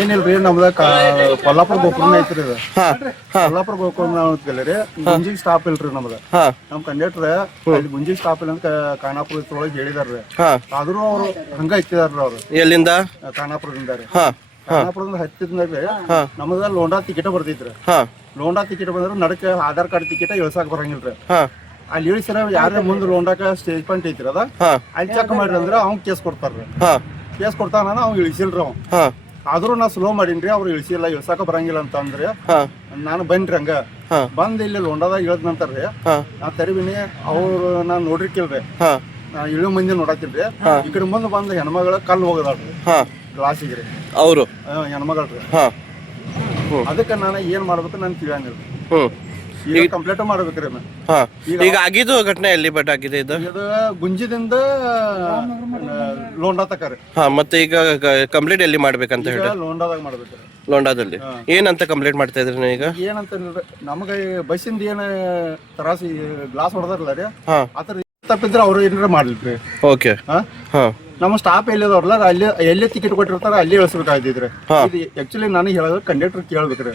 ಏನಿಲ್ರಿ ನಮ್ದ ಕೊಲ್ಲಾಪುರ ಗೋಕುರ್ನ ಐತ್ರಿ ಇದು. ಕೊಲ್ಲಾಪುರ ಗೋಕುರ್ನ ಅಂತೇಳಿ ಗುಂಜಿ ಸ್ಟಾಪ್ ಇಲ್ರಿ ನಮ್ದ. ನಮ್ ಕಂಡಕ್ಟರ್ ಅಲ್ಲಿ ಗುಂಜಿ ಸ್ಟಾಪ್ ಇಲ್ಲ ಅಂತ ಖಾನಾಪುರ ಒಳಗೆ ಹೇಳಿದಾರ್ರಿ. ಆದ್ರೂ ಅವ್ರು ಹಂಗ ಹಚ್ಚಿದಾರ್ರಿ ಅವ್ರು. ಎಲ್ಲಿಂದ? ಖಾನಾಪುರದಿಂದ ರೀ. ಖಾನಾಪುರದಿಂದ ಹತ್ತಿದ್ಮೇಲೆ ನಮ್ದ ಲೋಂಡಾ ಟಿಕೆಟ್ ಬರ್ತೈತ್ರಿ. ಲೋಂಡಾ ಟಿಕೆಟ್ ಬಂದ್ರೆ ನಡಕ ಆಧಾರ್ ಕಾರ್ಡ್ ಟಿಕೆಟ್ ಇಳ್ಸಾಕ್ ಬರಂಗಿಲ್ರಿ. ಅಲ್ಲಿ ಇಳಿಸಿರ ಯಾರೇ ಮುಂದೆ ಲೋಂಡಾಕ ಸ್ಟೇಜ್ ಪಾಯಿಂಟ್ ಐತ್ರಿ ಅದ ಅಲ್ಲಿ ಚೆಕ್ ಮಾಡ್ರಿ ಅಂದ್ರೆ ಅವ್ನ್ ಕೇಸ್ ಕೊಡ್ತಾರ್ರಿ. ಕೇಸ್ ಕೊಡ್ತಾನ ಅವ್ನು ಇಳಿಸಿಲ್ರಿ ಅವ್. ಆದ್ರೂ ನಾ ಸ್ಲೋ ಮಾಡೀನ್ರಿ, ಅವ್ರು ಇಳಿಸಿಲ್ಲ, ಇಳ್ಸಾಕ ಬರಂಗಿಲ್ಲ ಅಂತ ಅಂದ್ರಿ. ನಾನು ಬನ್ರಿ ಹಂಗ ಬಂದ್ ಇಲ್ಲಿ ಲೋಂಡಾದಾಗ ಇಳದ್ ನಂತರ್ರಿ ನಾ ತೆರಿವಿನಿ ಅವ್ರು ನಾನ್ ನೋಡ್ರಿಕಿಲ್ರಿ. ನಾ ಇಳು ಮಂದಿ ನೋಡಾತಿಲ್ರಿ. ಈ ಕಡೆ ಮುಂದೆ ಬಂದ್ ಹೆಣ್ಮಗಳ ಕಲ್ಲು ಹೋಗದಾಳ್ರಿ ಗ್ಲಾಸಿಗೆ ಅವರು ಹೆಣ್ಮಗಳ್ರಿ. ಅದಕ್ಕೆ ನಾನು ಏನ್ ಮಾಡ್ಬೇಕು ನನ್ ತಿಳಿಯಂಗಿಲ್ರಿ. ಈಗ ಕಂಪ್ಲೇಂಟ್ ಮಾಡ್ಬೇಕ್ರಿ. ಈಗ ಆಗಿದ್ದು ಘಟನೆ ಎಲ್ಲಿ ಬಟ್ ಆಗಿದೆ ಇದು ಗುಂಜಿದಿಂದ ಲೋಂಡಾ ತಕ ರೀ. ಮತ್ತೆ ಈಗ ಕಂಪ್ಲೇಂಟ್ ಎಲ್ಲಿ ಮಾಡ್ಬೇಕಂತ ಹೇಳಿ ಲೋಂಡಾದಾಗ ಮಾಡ್ಬೇಕ್ರಿ. ಲೋಂಡಾದಲ್ಲಿ ಏನಂತ ಕಂಪ್ಲೇಂಟ್ ಮಾಡ್ತಾ ಇದ್ರಿ ಈಗ? ಏನಂತ ನಮ್ಗ ಬಸ್ಸಿಂದ ಏನ ತರಾಸಿ ಗ್ಲಾಸ್ ಹೊಡೆದಾರಲ್ಲ ರೀ, ಆತರ ತಪ್ಪಿದ್ರೆ ಅವ್ರು ಏನಾರ ಮಾಡ್ಲಿಲ್ರಿ. ಓಕೆ. ನಮ್ಮ ಸ್ಟಾಪ್ ಎಲ್ಲಿದವ್ರಲ್ಲ ಅಲ್ಲಿ ಎಲ್ಲೇ ಟಿಕೆಟ್ ಕೊಟ್ಟಿರ್ತಾರ ಅಲ್ಲಿ ಇಳಿಸ್ಬೇಕಾಗಿದ್ರಿ. ಇದು ಆಕ್ಚುಲಿ ನನಗೆ ಹೇಳೋದು ಕಂಡಕ್ಟರ್ ಕೇಳ್ಬೇಕ್ರಿ.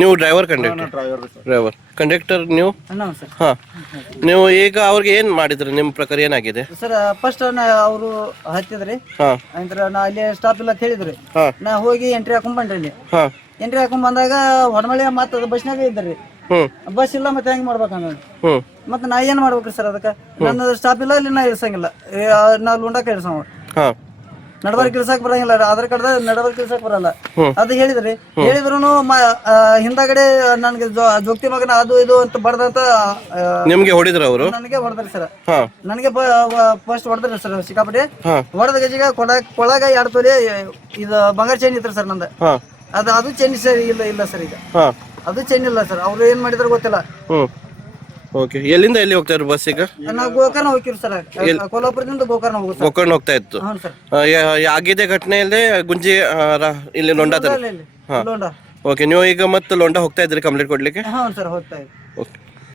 ನೀವು ಡ್ರೈವರ್ ಡ್ರೈವರ್ ಕಂಡಕ್ಟರ್ ನೀವು? ನೀವು ಈಗ ಅವ್ರಿಗೆ ಏನ್ ಮಾಡಿದ್ರಿ? ನಿಮ್ ಪ್ರಕಾರ ಏನಾಗಿದೆ ಸರ್? ಫಸ್ಟ್ ಅವರು ಹತ್ತಿದ್ರಿ, ನಾ ಅಲ್ಲಿ ಸ್ಟಾಪ್ ಇಲ್ಲ ಅಂತ ಹೇಳಿದ್ರಿ. ನಾ ಹೋಗಿ ಎಂಟ್ರಿ ಹಾಕೊಂಡ್ ಬಂದ್ರಿ. ಅಲ್ಲಿ ಎಂಟ್ರಿ ಹಾಕೊಂಡ್ ಬಂದಾಗ ಹೊಡಮಳಿ ಮತ್ತ ಬಸ್ನಾಗ ಇದ್ರಿ. ಬಸ್ ಇಲ್ಲ ಮತ್ತೆ ಹೆಂಗ್ ಮಾಡ್ಬೇಕಂದ್ರೆ ಮತ್ತೆ ನಾ ಏನ್ ಮಾಡ್ಬೇಕ್ರಿ ಸರ್? ಅದಕ್ಕೆ ನನ್ನ ಸ್ಟಾಪ್ ಇಲ್ಲ, ಇಲ್ಲಿ ನಾ ಇಳ್ಸಂಗಿಲ್ಲ. ನಾ ಲುಂಡಾಕ ಇಳ್ಸಂಗ ನಡಬರ್ಕ್ ಇಳ್ಸಾಕ್ ಬರಂಗಿಲ್ಲ. ಆಧಾರ್ ಕಾರ್ಡ್ ನಡಬರ್ಕ್ ಇಳ್ಸಾಕ್ ಬರಲ್ಲ. ಅದು ಹೇಳಿದ್ರಿ. ಹೇಳಿದ್ರು ಹಿಂದಗಡೆ ನನ್ಗೆ ಜೋಕ್ತಿ ಮಗನ ಅದು ಇದು ಅಂತ ಬಡ್ದಂತ ನಿಮ್ಗೆ ಹೊಡಿದ್ರ ಅವರು? ನನಗೆ ಹೊಡೆದ್ರಿ ಸರ್. ನನಗೆ ಫಸ್ಟ್ ಹೊಡೆದ್ರಿ ಸರ್ ಸಿಕ್ಕಾಪಟ್ಟೆ. ಹೊಡೆದ ಗಜಿಗ ಕೊಳಗ 2 ತೊಲೆ ಇದು ಬಂಗಾರ ಚೈನ್ ಇತ್ರಿ ಸರ್ ನಂದ. ಅದು ಚೈನ್ ಸರ್ ಇಲ್ಲ ಸರ್. ಈಗ ಅದು ಚೈನ್ ಇಲ್ಲ ಸರ್. ಅವ್ರು ಏನ್ ಮಾಡಿದ್ರು ಗೊತ್ತಿಲ್ಲ. ಓಕೆ. ಎಲ್ಲಿಂದ ಎಲ್ಲಿ ಹೋಗ್ತಾ ಇದ್ರು ಬಸ್ ಈಗ? ನಾವು ಗೋಕರ್ಣ ಹೋಗಿರಿ ಸರ್. ಕೊಲ್ಲಾಪುರದಿಂದ ಗೋಕರ್ಣ ಹೋಗುತ್ತೆ. ಗೋಕರ್ಣ ಹೋಗ್ತಾ ಇತ್ತು. ಆಗಿದೆ ಘಟನೆಯಲ್ಲಿ ಗುಂಜಿ ಇಲ್ಲಿ ಲೋಂಡಾದಲ್ಲಿ. ಓಕೆ. ನೀವು ಈಗ ಮತ್ತೆ ಲೋಂಡಾ ಹೋಗ್ತಾ ಇದ್ರಿ ಕಂಪ್ಲೇಂಟ್ ಕೊಡ್ಲಿಕ್ಕೆ? ಹೌದು ಸರ್, ಹೋಗ್ತಾ ಇದ್ರಿ. ಓಕೆ.